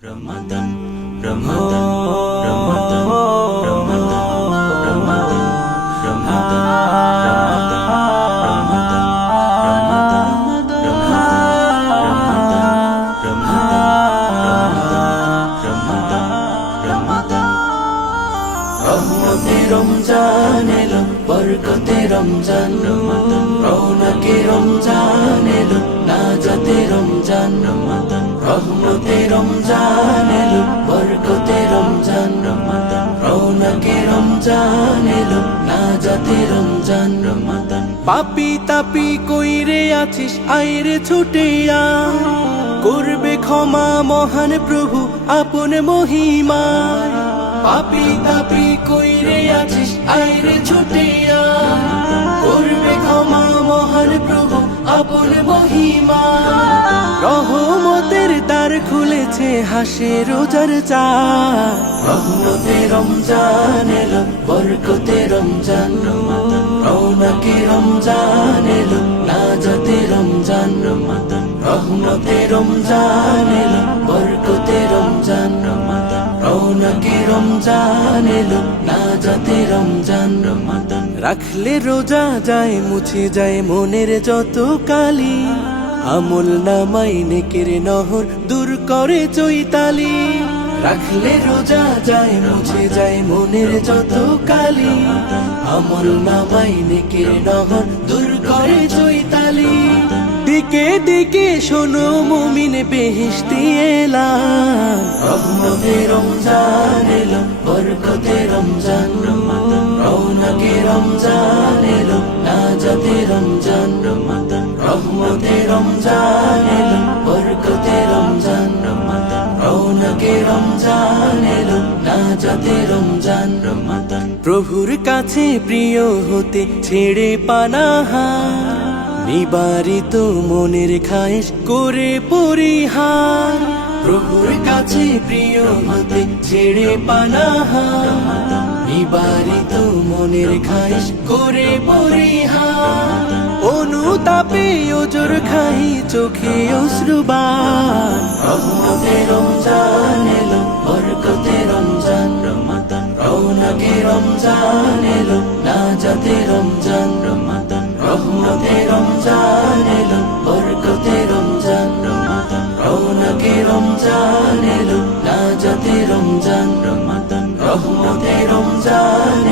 Ramadan, Ramadan, Ramadan, Ramadan, Ramadan, Ramadan, Ramadan, Ramadan, Ramadan, Ramadan, Ramadan, রহমতে রমজান এলো, বরকতে রমজান, রমাদান রৌনকে রমজান এলো, নাজাতে রমজান, রমাদান রহমতে রমজান এলো, বরকতে রমজান, রমাদান রৌনকে রমজান এলো, নাজাতে রমজান, রমাদান পাপি তাপি কইরে আছিস আইরে ছুটে আয়, করবে ক্ষমা মহান প্রভু আপন মহিমা। পাপি তাপি কইরে আছিস আইরে ছুটে আয়, করবে ক্ষমা মহান প্রভু আপন মহিমা। রহমতের দ্বার খুলেছে হাসে রোজার চাঁদ, রহমতে রমজান এলো, বরকতে রমজান, রমাদান রৌনকে রমজান এলো, নাজাতে রমজান, রমাদান রহমতে রমজান এলো, বরকতে রমজান, রমাদান রৌনকে রমজান এলো, নাজাতে রমজান, রমাদান রাখলে রোজা যায় মুছে যায় মনের যত কালি, আমল নামাই নেকের নহর দূর করে চৈতালি। রাখলে রোজা যায় মুছে যায় মনের যত কালি, আমল নামাই নেকের নহর দূর করে চৈতালি। দিকে দিকে শোনো মুমিন বেহেশতি এলান, রহমতে রমজান এলো, বরকতে রমজান, রমাদান রৌনকে রমজান এলো, নাজাতে রমজান, রমাদান রহমতে রমজান এলো, বরকতে রমজান, রমাদান রৌনকে রমজান এলো, নাজাতে রমজান, রমাদান প্রভুর কাছে প্রিয় হতে ছেড়ে পানাহার, নিবারিত মনের খায়েশ করে পরিহার। প্রভুর কাছে প্রিয় হতে ছেড়ে পানাহার, নিবারিত মনের খায়েশ করে পরিহার। অনুতাপে ওজর খাই চোখে অশ্রুবাণ, রহমতে রমজান এলো, বরকতে রমজান, রমাদান রৌনকে রমজান এলো, নাজাতে রমজান, রমাদান রহমতে রমজান এলো, বরকতে রমজান, রমাদান রৌনকে রমজান এলো, নাজাতে রমজান, রমাদান রহমতে রমজান